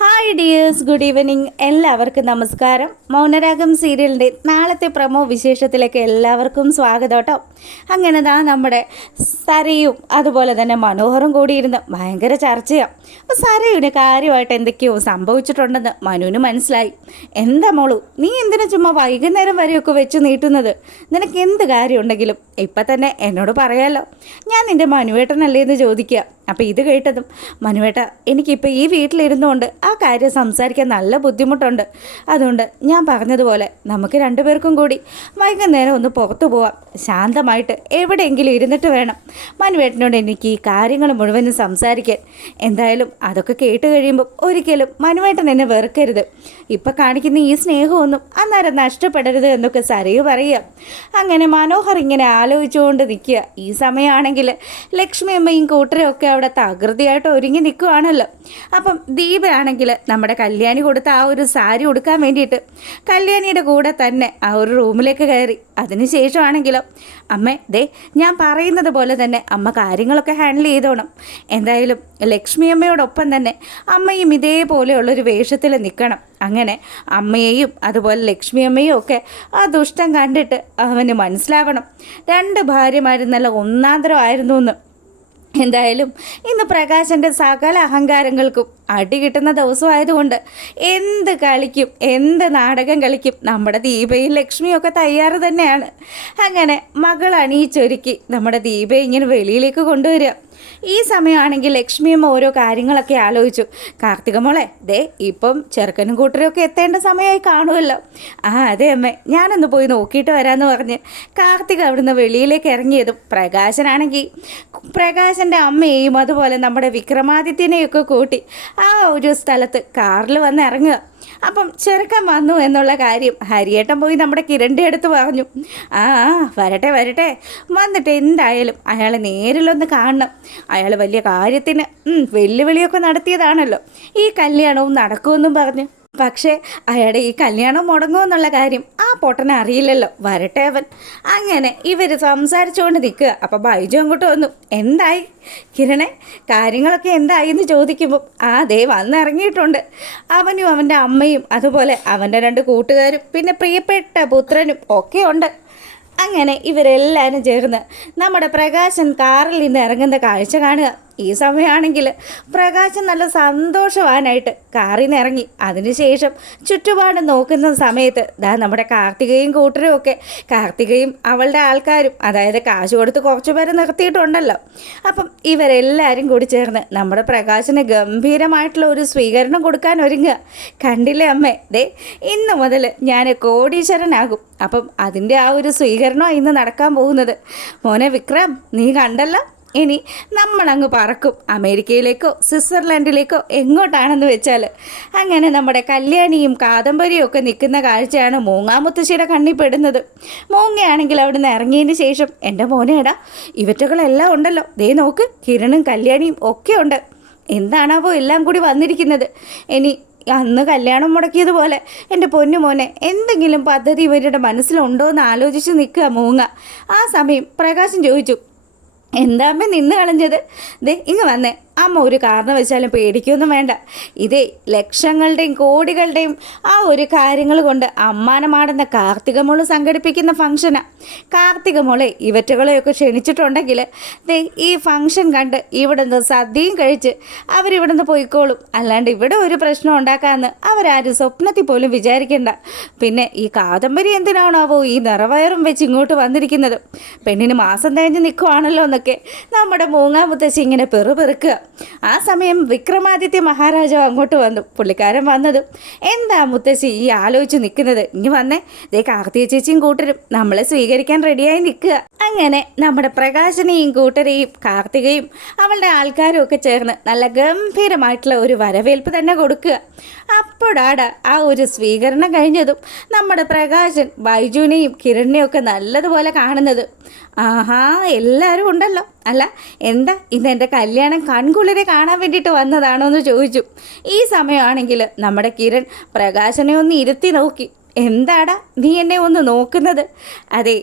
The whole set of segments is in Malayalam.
ഹായ് ഡിയേഴ്സ് ഗുഡ് ഈവനിങ് എല്ലാവർക്കും നമസ്കാരം. മൗനരാഗം സീരിയലിന്റെ നാളത്തെ പ്രമോ വിശേഷത്തിലേക്ക് എല്ലാവർക്കും സ്വാഗതം കേട്ടോ അങ്ങനെ ദാ നമ്മുടെ സരയും അതുപോലെ തന്നെ മനോഹറും കൂടി ഇരുന്ന് ഭയങ്കര ചർച്ചയാണ് അപ്പോൾ സരയുടെ കാര്യമായിട്ട് എന്തൊക്കെയോ സംഭവിച്ചിട്ടുണ്ടെന്ന് മനുവിന് മനസ്സിലായി. എന്താ മോളു നീ എന്തിനു ചുമ്മാ വൈകുന്നേരം വരെയൊക്കെ വെച്ച് നീട്ടുന്നത്? നിനക്ക് എന്ത് കാര്യമുണ്ടെങ്കിലും ഇപ്പം തന്നെ എന്നോട് പറയാമല്ലോ ഞാൻ നിന്റെ മനുവേട്ടനല്ലേ എന്ന് ചോദിക്കുക അപ്പോൾ ഇത് കേട്ടതും മനുവേട്ട എനിക്കിപ്പോൾ ഈ വീട്ടിലിരുന്നുകൊണ്ട് ആ കാര്യം സംസാരിക്കാൻ നല്ല ബുദ്ധിമുട്ടുണ്ട്. അതുകൊണ്ട് ഞാൻ പറഞ്ഞതുപോലെ നമുക്ക് രണ്ടുപേർക്കും കൂടി വൈകുന്നേരം ഒന്ന് പുറത്തു പോവാം. ശാന്തമായിട്ട് എവിടെയെങ്കിലും ഇരുന്നിട്ട് വേണം മനുവേട്ടനോട് എനിക്ക് ഈ കാര്യങ്ങൾ മുഴുവനും സംസാരിക്കാൻ. എന്തായാലും അതൊക്കെ കേട്ട് കഴിയുമ്പോൾ ഒരിക്കലും മനുവേട്ടൻ എന്നെ വെറുക്കരുത്. ഇപ്പം കാണിക്കുന്ന ഈ സ്നേഹമൊന്നും അന്നേരം നഷ്ടപ്പെടരുത് എന്നൊക്കെ സരയു പറയുക. അങ്ങനെ മനോഹർ ഇങ്ങനെ ആലോചിച്ചുകൊണ്ട് നിൽക്കുക. ഈ സമയമാണെങ്കിൽ ലക്ഷ്മി അമ്മയും കൂട്ടരും ഒക്കെ അവിടെ തകൃതിയായിട്ട് ഒരുങ്ങി നിൽക്കുവാണല്ലോ അപ്പം ദീപയാണെങ്കിൽ നമ്മുടെ കല്യാണി കൊടുത്ത ആ ഒരു സാരി ഉടുക്കാൻ വേണ്ടിയിട്ട് കല്യാണിയുടെ കൂടെ തന്നെ ആ ഒരു റൂമിലേക്ക് കയറി. അതിനുശേഷമാണെങ്കിലോ അമ്മ ദേ ഞാൻ പറയുന്നത് പോലെ തന്നെ അമ്മ കാര്യങ്ങളൊക്കെ ഹാൻഡിൽ ചെയ്തോണം. എന്തായാലും ലക്ഷ്മി അമ്മയോടൊപ്പം തന്നെ അമ്മയും ഇതേപോലെയുള്ളൊരു വേഷത്തിൽ നിൽക്കണം. അങ്ങനെ അമ്മയെയും അതുപോലെ ലക്ഷ്മി അമ്മയും ഒക്കെ ആ ദുഷ്ടം കണ്ടിട്ട് അവന് മനസ്സിലാവണം. രണ്ട് ഭാര്യമാരും നല്ല ഒന്നാന്തരമായിരുന്നു എന്ന്. എന്തായാലും ഇന്ന് പ്രകാശന്റെ സകല അഹങ്കാരങ്ങൾക്കും അടി കിട്ടുന്ന ദിവസമായതുകൊണ്ട് എന്ത് കളിക്കും എന്ത് നാടകം കളിക്കും നമ്മുടെ ദീപയും ലക്ഷ്മിയൊക്കെ തയ്യാറ് തന്നെയാണ്. അങ്ങനെ മകൾ അണിയിച്ചൊരുക്കി നമ്മുടെ ദീപയെ ഇങ്ങനെ വെളിയിലേക്ക് കൊണ്ടുവരിക. ഈ സമയമാണെങ്കിൽ ലക്ഷ്മിയും ഓരോ കാര്യങ്ങളൊക്കെ ആലോചിച്ചു. കാർത്തിക മോളെ ദേ ഇപ്പം ചെറുക്കനും കൂട്ടരും ഒക്കെ എത്തേണ്ട സമയമായി കാണുമല്ലോ. ആ അതെ അമ്മേ ഞാനൊന്ന് പോയി നോക്കിയിട്ട് വരാമെന്ന് പറഞ്ഞ് കാർത്തിക അവിടുന്ന് വെളിയിലേക്ക് ഇറങ്ങിയതും പ്രകാശനാണെങ്കിൽ പ്രകാശന്റെ അമ്മയെയും അതുപോലെ നമ്മുടെ വിക്രമാദിത്യനെയൊക്കെ കൂട്ടി ആ ഒരു സ്ഥലത്ത് കാറിൽ വന്ന് ഇറങ്ങുക. അപ്പം ചെറുക്കൻ വന്നു എന്നുള്ള കാര്യം ഹരിയേട്ടൻ പോയി നമ്മുടെ കിരണിന്റെ അടുത്ത് പറഞ്ഞു. ആ, വരട്ടെ വരട്ടെ. വന്നിട്ട് എന്തായാലും അയാളെ നേരിലൊന്ന് കാണണം. അയാൾ വലിയ കാര്യത്തിന് വെല്ലുവിളിയൊക്കെ നടത്തിയതാണല്ലോ. ഈ കല്യാണവും നടക്കുമെന്നും പറഞ്ഞു. പക്ഷേ അയാളുടെ ഈ കല്യാണം മുടങ്ങുമെന്നുള്ള കാര്യം ആ പൊട്ടനെ അറിയില്ലല്ലോ. വരട്ടെ അവൻ. അങ്ങനെ ഇവർ സംസാരിച്ചുകൊണ്ട് നിൽക്കുക. അപ്പോൾ ബൈജു അങ്ങോട്ട് വന്നു. എന്തായി? കിരണേ കാര്യങ്ങളൊക്കെ എന്തായി എന്ന് ചോദിക്കുമ്പോൾ ആ ദേ വന്നിറങ്ങിയിട്ടുണ്ട് അവനും അവന്റെ അമ്മയും അതുപോലെ അവന്റെ രണ്ട് കൂട്ടുകാരും പിന്നെ പ്രിയപ്പെട്ട പുത്രനും ഒക്കെ ഉണ്ട്. അങ്ങനെ ഇവരെല്ലാവരും ചേർന്ന് നമ്മുടെ പ്രകാശൻ കാറിൽ നിന്ന് ഇറങ്ങുന്ന കാഴ്ച കാണുക. ഈ സമയമാണെങ്കിൽ പ്രകാശം നല്ല സന്തോഷവാനായിട്ട് കാറിൽ നിന്ന് ഇറങ്ങി. അതിനുശേഷം ചുറ്റുപാട് നോക്കുന്ന സമയത്ത് ദാ നമ്മുടെ കാർത്തികയും കൂട്ടരും ഒക്കെ കാർത്തികയും അവളുടെ ആൾക്കാരും അതായത് കാശ് കൊടുത്ത് കുറച്ച് പേരെ നിർത്തിയിട്ടുണ്ടല്ലോ. അപ്പം ഇവരെല്ലാവരും കൂടി ചേർന്ന് നമ്മുടെ പ്രകാശന് ഗംഭീരമായിട്ടുള്ള ഒരു സ്വീകരണം കൊടുക്കാൻ ഒരുങ്ങുക. കണ്ടില്ലേ അമ്മേ? ദേ ഇന്ന് മുതൽ ഞാൻ കോടീശ്വരനാകും. അപ്പം അതിന്റെ ആ ഒരു സ്വീകരണമാണ് ഇന്ന് നടക്കാൻ പോകുന്നത്. മോനെ വിക്രം നീ കണ്ടല്ലോ? ഇനി നമ്മളങ്ങ് പറക്കും. അമേരിക്കയിലേക്കോ സ്വിറ്റ്സർലൻഡിലേക്കോ എങ്ങോട്ടാണെന്ന് വെച്ചാൽ അങ്ങനെ നമ്മുടെ കല്യാണിയും കാദംബരിയും ഒക്കെ നിൽക്കുന്ന കാഴ്ചയാണ് മൂങ്ങാമുത്തശ്ശിയുടെ കണ്ണിൽ പെടുന്നത്. മൂങ്ങയാണെങ്കിൽ അവിടുന്ന് ഇറങ്ങിയതിന് ശേഷം എന്റെ മോനേടാ ഇവറ്റകളെല്ലാം ഉണ്ടല്ലോ. ദേ നോക്ക് കിരണും കല്യാണിയും ഒക്കെ ഉണ്ട്. എന്താണാവോ എല്ലാം കൂടി വന്നിരിക്കുന്നത്? ഇനി അന്ന് കല്യാണം മുടക്കിയതുപോലെ എന്റെ പൊന്നു മോനെ എന്തെങ്കിലും പദ്ധതി ഇവരുടെ മനസ്സിലുണ്ടോ എന്ന് ആലോചിച്ച് നിൽക്കുക മൂങ്ങ. ആ സമയം പ്രകാശം ചോദിച്ചു എന്താമ്മേ നിന്ന് കളഞ്ഞത്? ദേ ഇങ്ങ് വന്നേ. അമ്മ ഒരു കാരണം വെച്ചാലും പേടിക്കൊന്നും വേണ്ട. ഇതേ ലക്ഷങ്ങളുടെയും കോടികളുടെയും ആ ഒരു കാര്യങ്ങൾ കൊണ്ട് അമ്മാനമാടുന്ന കാർത്തികമോൾ സംഘടിപ്പിക്കുന്ന ഫംഗ്ഷനാണ് കാർത്തികമോളെ ഇവറ്റകളെയൊക്കെ ക്ഷണിച്ചിട്ടുണ്ടെങ്കിൽ ദേ ഈ ഫംഗ്ഷൻ കണ്ട് ഇവിടുന്ന് സദ്യയും കഴിച്ച് അവരിവിടുന്ന് പോയിക്കോളും. അല്ലാണ്ട് ഇവിടെ ഒരു പ്രശ്നം ഉണ്ടാക്കാമെന്ന് അവരാരും സ്വപ്നത്തിൽ പോലും വിചാരിക്കണ്ട. പിന്നെ ഈ കാദംബരി എന്തിനാണാവോ ഈ നിറവയറും വെച്ച് ഇങ്ങോട്ട് വന്നിരിക്കുന്നത്? പെണ്ണിന് മാസം തേഞ്ഞ് നിൽക്കുവാണല്ലോ എന്നൊക്കെ നമ്മുടെ മൂങ്ങാമുത്തശ്ശി ഇങ്ങനെ പെറുപെറുക്കുക. ആ സമയം വിക്രമാദിത്യ മഹാരാജാവ് അങ്ങോട്ട് വന്നു. പുള്ളിക്കാരൻ വന്നതും എന്താ മുത്തശ്ശി ഈ ആലോചിച്ച് നിൽക്കുന്നത്? ഇനി വന്നേ. ദേ കാർത്തിക ചേച്ചിയും കൂട്ടരും നമ്മളെ സ്വീകരിക്കാൻ റെഡിയായി നിൽക്കുക. അങ്ങനെ നമ്മുടെ പ്രകാശനെയും കൂട്ടരെയും കാർത്തികയും അവളുടെ ആൾക്കാരും ഒക്കെ ചേർന്ന് നല്ല ഗംഭീരമായിട്ടുള്ള ഒരു വരവേൽപ്പ് തന്നെ കൊടുക്കുക. അപ്പോഴാണ് ആ ഒരു സ്വീകരണം കഴിഞ്ഞതും നമ്മുടെ പ്രകാശൻ ബൈജുവിനെയും കിരണിനെയും ഒക്കെ നല്ലതുപോലെ കാണുന്നത്. ആഹാ എല്ലാവരും ഉണ്ടല്ലോ. അല്ല എന്താ ഇന്ന് എന്റെ കല്യാണം കൺകുളിരെ കാണാൻ വേണ്ടിയിട്ട് വന്നതാണോ എന്ന് ചോദിച്ചു. ഈ സമയമാണെങ്കിൽ നമ്മുടെ കിരൺ പ്രകാശനെ ഒന്ന് ഇരുത്തി നോക്കി. എന്താടാ നീ എന്നെ ഒന്ന് നോക്കുന്നത്? അതെ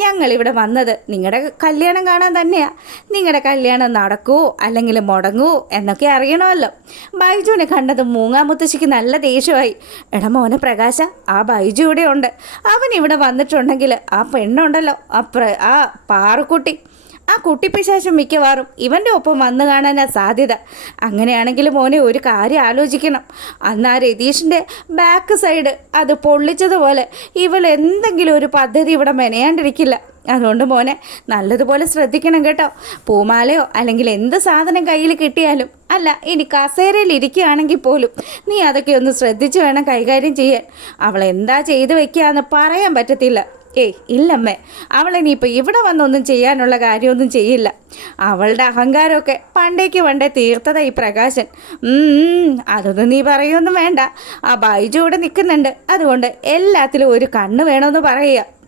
ഞങ്ങളിവിടെ വന്നത് നിങ്ങളുടെ കല്യാണം കാണാൻ തന്നെയാ. നിങ്ങളുടെ കല്യാണം നടക്കുമോ അല്ലെങ്കിൽ മുടങ്ങുമോ എന്നൊക്കെ അറിയണമല്ലോ. ബൈജുവിനെ കണ്ടത് മൂങ്ങാമുത്തശ്ശിക്ക് നല്ല ദേഷ്യമായി. എടാ മോനെ പ്രകാശ ആ ബൈജു ഇവിടെ ഉണ്ട് അവൻ ഇവിടെ വന്നിട്ടുണ്ടെങ്കിൽ ആ പെണ്ണുണ്ടല്ലോ ആ പ്ര ആ പാറുക്കുട്ടി. ആ കുട്ടിപ്പിശാശം മിക്കവാറും ഇവന്റെ ഒപ്പം വന്നു കാണാനാ സാധ്യത. അങ്ങനെയാണെങ്കിൽ മോനെ ഒരു കാര്യം ആലോചിക്കണം. അന്ന് ആ രതീഷിന്റെ ബാക്ക് സൈഡ് അത് പൊള്ളിച്ചതുപോലെ ഇവൾ എന്തെങ്കിലും ഒരു പദ്ധതി ഇവിടെ മെനയാണ്ടിരിക്കില്ല. അതുകൊണ്ട് മോനെ നല്ലതുപോലെ ശ്രദ്ധിക്കണം കേട്ടോ. പൂമാലയോ അല്ലെങ്കിൽ എന്ത് സാധനം കയ്യിൽ കിട്ടിയാലും അല്ല ഇനി കസേരയിൽ ഇരിക്കുകയാണെങ്കിൽ പോലും നീ അതൊക്കെ ഒന്ന് ശ്രദ്ധിച്ച് വേണം കൈകാര്യം ചെയ്യാൻ. അവൾ എന്താ ചെയ്തു വെക്കുകയെന്ന് പറയാൻ പറ്റത്തില്ല. ഏയ് ഇല്ലമ്മേ. അവളിനിയിപ്പോൾ ഇവിടെ വന്നൊന്നും ചെയ്യാനുള്ള കാര്യമൊന്നും ചെയ്യില്ല. അവളുടെ അഹങ്കാരമൊക്കെ പണ്ടേക്ക് പണ്ടേ തീർത്തതാ ഈ പ്രകാശൻ. അതൊന്നും നീ പറയൊന്നും വേണ്ട. ആ ബൈജു ഇവിടെ നിൽക്കുന്നുണ്ട്. അതുകൊണ്ട് എല്ലാത്തിലും ഒരു കണ്ണ് വേണമെന്ന് പറയുക.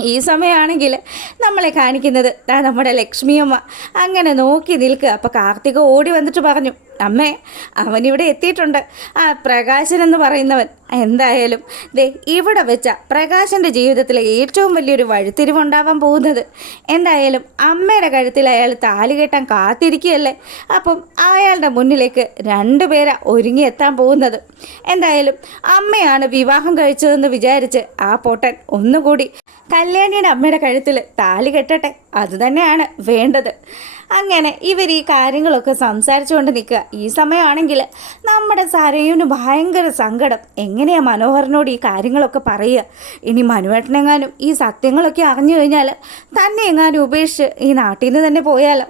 ഈ സമയമാണെങ്കിൽ നമ്മളെ കാണിക്കുന്നത് നമ്മുടെ ലക്ഷ്മിയമ്മ അങ്ങനെ നോക്കി നിൽക്കുക. അപ്പോൾ കാർത്തിക ഓടി വന്നിട്ട് പറഞ്ഞു അമ്മേ അവനിവിടെ എത്തിയിട്ടുണ്ട്. ആ പ്രകാശൻ എന്ന് പറയുന്നവൻ. എന്തായാലും ദേ ഇവിടെ വെച്ച പ്രകാശന്റെ ജീവിതത്തിലെ ഏറ്റവും വലിയൊരു വഴിത്തിരിവുണ്ടാവാൻ പോകുന്നത്. എന്തായാലും അമ്മയുടെ കഴുത്തിൽ അയാൾ താലി കെട്ടാൻ കാത്തിരിക്കുകയല്ലേ? അപ്പം അയാളുടെ മുന്നിലേക്ക് ഒരുങ്ങി എത്താൻ പോകുന്നത്. എന്തായാലും അമ്മയാണ് വിവാഹം കഴിച്ചതെന്ന് വിചാരിച്ച് ആ പൊട്ടൻ ഒന്നുകൂടി കല്യാണിയുടെ അമ്മയുടെ കഴുത്തിൽ താലി കെട്ടട്ടെ അതുതന്നെയാണ് വേണ്ടത്. അങ്ങനെ ഇവർ ഈ കാര്യങ്ങളൊക്കെ സംസാരിച്ചുകൊണ്ട് നിൽക്കുക. ഈ സമയമാണെങ്കിൽ നമ്മുടെ സരയുന് ഭയങ്കര സങ്കടം. എങ്ങനെയാണ് മനോഹരനോട് ഈ കാര്യങ്ങളൊക്കെ പറയുക? ഇനി മനുവേട്ടനെങ്ങാനും ഈ സത്യങ്ങളൊക്കെ അറിഞ്ഞു കഴിഞ്ഞാൽ തന്നെ എങ്ങാനും ഉപേക്ഷിച്ച് ഈ നാട്ടിൽ നിന്ന് തന്നെ പോയാലോ?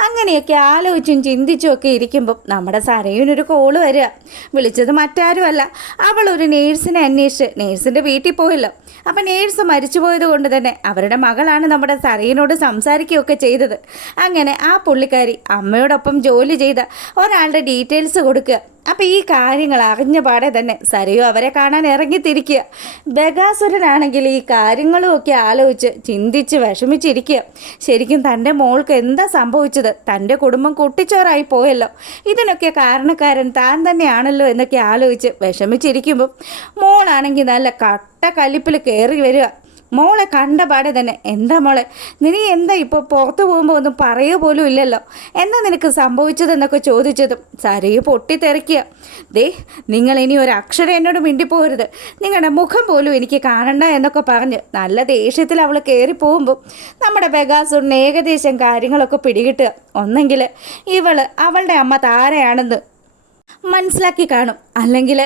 അങ്ങനെയൊക്കെ ആലോചിച്ചും ചിന്തിച്ചും ഒക്കെ ഇരിക്കുമ്പം നമ്മുടെ സരയുനൊരു കോൾ വരിക. വിളിച്ചത് മറ്റാരുമല്ല. അവൾ ഒരു നേഴ്സിനെ അന്വേഷിച്ച് നേഴ്സിന്റെ വീട്ടിൽ പോയല്ലോ. അപ്പം നേഴ്സ് മരിച്ചു പോയത് കൊണ്ട് തന്നെ അവരുടെ മകളാണ് നമ്മുടെ സരയിനോട് സംസാരിക്കുകയൊക്കെ ചെയ്തത്. അങ്ങനെ ആ പുള്ളിക്കാരി അമ്മയോടൊപ്പം ജോലി ചെയ്ത ഒരാളുടെ ഡീറ്റെയിൽസ് കൊടുക്കുക. അപ്പം ഈ കാര്യങ്ങൾ അറിഞ്ഞ പാടെ തന്നെ സരയോ അവരെ കാണാൻ ഇറങ്ങിത്തിരിക്കുക. ബഗാസുരനാണെങ്കിൽ ഈ കാര്യങ്ങളും ഒക്കെ ആലോചിച്ച് ചിന്തിച്ച് വിഷമിച്ചിരിക്കുക. ശരിക്കും തന്റെ മോൾക്ക് എന്താ സംഭവിച്ചത്? തന്റെ കുടുംബം കുട്ടിച്ചോറായി പോയല്ലോ. ഇതിനൊക്കെ കാരണക്കാരൻ താൻ തന്നെയാണല്ലോ എന്നൊക്കെ ആലോചിച്ച് വിഷമിച്ചിരിക്കുമ്പം മോളാണെങ്കിൽ നല്ല കട്ട കലിപ്പിൽ കയറി വരിക. മോളെ കണ്ട പാടെ തന്നെ. എന്താ മോളെ? നീ എന്താ ഇപ്പോൾ പുറത്ത് പോകുമ്പോൾ ഒന്നും പറയുക പോലും ഇല്ലല്ലോ? എന്താ നിനക്ക് സംഭവിച്ചതെന്നൊക്കെ ചോദിച്ചതും സരയെ പൊട്ടിത്തെറിക്കുക. ദേ നിങ്ങൾ ഇനി ഒരു അക്ഷരം എന്നോട് മിണ്ടിപ്പോകരുത് നിങ്ങളുടെ മുഖം പോലും എനിക്ക് കാണണ്ട എന്നൊക്കെ പറഞ്ഞ് നല്ല ദേഷ്യത്തിൽ അവൾ കയറി പോകുമ്പോൾ നമ്മുടെ ബഗാസുറിന് ഏകദേശം കാര്യങ്ങളൊക്കെ പിടികിട്ടുക. ഒന്നെങ്കിൽ ഇവൾ അവളുടെ അമ്മ താരയാണെന്ന് മനസ്സിലാക്കി കാണും. അല്ലെങ്കിൽ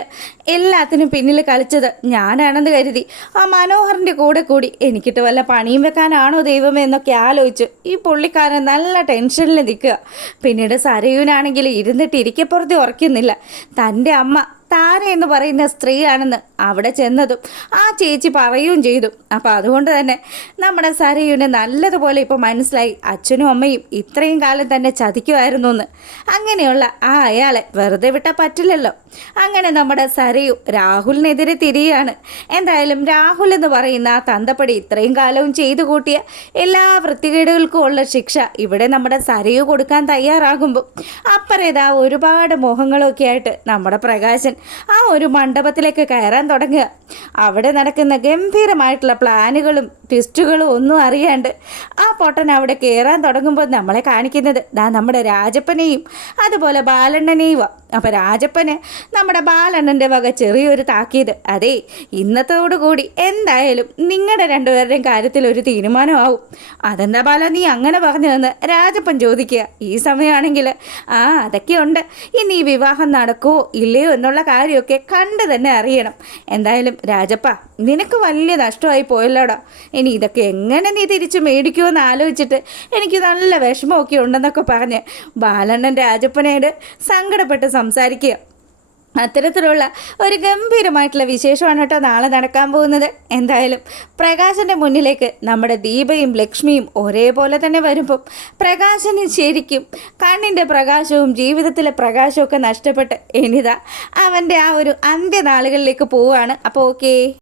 എല്ലാത്തിനും പിന്നിൽ കളിച്ചത് ഞാനാണെന്ന് കരുതി. ആ മനോഹറിന്റെ കൂടെ കൂടി എനിക്കിട്ട് വല്ല പണിയും വെക്കാനാണോ ദൈവമേ എന്നൊക്കെ ആലോചിച്ചു ഈ പുള്ളിക്കാരൻ നല്ല ടെൻഷനിൽ നിൽക്കുക. പിന്നീട് സരയുവിനാണെങ്കിൽ ഇരുന്നിട്ട് ഇരിക്കപ്പുറത്ത് ഉറക്കുന്നില്ല തന്റെ അമ്മ താര പറയുന്ന സ്ത്രീയാണെന്ന് അവിടെ ചെന്നതും ആ ചേച്ചി പറയുകയും ചെയ്തു. അപ്പോൾ അതുകൊണ്ട് തന്നെ നമ്മുടെ സരയുന് നല്ലതുപോലെ ഇപ്പോൾ മനസ്സിലായി അച്ഛനും അമ്മയും ഇത്രയും കാലം തന്നെ ചതിക്കുമായിരുന്നു എന്ന് അങ്ങനെയുള്ള ആ അയാളെ വെറുതെ വിട്ടാൽ പറ്റില്ലല്ലോ. അങ്ങനെ നമ്മുടെ സരയു രാഹുലിനെതിരെ തിരിയാണ് എന്തായാലും രാഹുൽ എന്ന് പറയുന്ന ആ തന്തപ്പടി ഇത്രയും കാലവും ചെയ്തു കൂട്ടിയ എല്ലാ വൃത്തികേടുകൾക്കും ഉള്ള ശിക്ഷ ഇവിടെ നമ്മുടെ സരയു കൊടുക്കാൻ തയ്യാറാകുമ്പോൾ അപ്പറേതാ ഒരുപാട് മോഹങ്ങളൊക്കെ ആയിട്ട് നമ്മുടെ പ്രകാശൻ ആ ഒരു മണ്ഡപത്തിലേക്ക് കയറാൻ തുടങ്ങുക. അവിടെ നടക്കുന്ന ഗംഭീരമായിട്ടുള്ള പ്ലാനുകളും ട്വിസ്റ്റുകളും ഒന്നും അറിയാണ്ട് ആ പൊട്ടൻ അവിടെ കയറാൻ തുടങ്ങുമ്പോൾ നമ്മളെ കാണിക്കുന്നത് ദാ നമ്മുടെ രാജപ്പനെയും അതുപോലെ ബാലണ്ണനെയും അപ്പോൾ രാജപ്പന് നമ്മുടെ ബാലണ്ണന്റെ വക ചെറിയൊരു താക്കീത്. അതെ ഇന്നത്തോടുകൂടി എന്തായാലും നിങ്ങളുടെ രണ്ടുപേരുടെയും കാര്യത്തിൽ ഒരു തീരുമാനമാവും. അതെന്താ ബാല നീ അങ്ങനെ പറഞ്ഞതെന്ന് രാജപ്പൻ ചോദിക്കുക. ഈ സമയമാണെങ്കിൽ ആ അതൊക്കെയുണ്ട്. ഇനി ഈ വിവാഹം നടക്കുമോ ഇല്ലയോ എന്നുള്ള കാര്യമൊക്കെ കണ്ട് തന്നെ അറിയണം. എന്തായാലും രാജപ്പ നിനക്ക് വലിയ നഷ്ടമായി പോയല്ലോടാ. ഇനി ഇതൊക്കെ എങ്ങനെ നീ തിരിച്ചു മേടിക്കുമെന്ന് ആലോചിച്ചിട്ട് എനിക്ക് നല്ല വിഷമമൊക്കെ ഉണ്ടെന്നൊക്കെ പറഞ്ഞ് ബാലണ്ണൻ രാജപ്പനോട് സങ്കടപ്പെട്ട് സംസാരിക്കുക. അത്തരത്തിലുള്ള ഒരു ഗംഭീരമായിട്ടുള്ള വിശേഷമാണ് കേട്ടോ നാളെ നടക്കാൻ പോകുന്നത്. എന്തായാലും പ്രകാശന്റെ മുന്നിലേക്ക് നമ്മുടെ ദീപയും ലക്ഷ്മിയും ഒരേപോലെ തന്നെ വരുമ്പം പ്രകാശന് ശരിക്കും കണ്ണിന്റെ പ്രകാശവും ജീവിതത്തിലെ പ്രകാശവും ഒക്കെ നഷ്ടപ്പെട്ട് ഇനിതാ അവന്റെ ആ ഒരു അന്ത്യനാളുകളിലേക്ക് പോവുകയാണ്. അപ്പോൾ ഓക്കേ.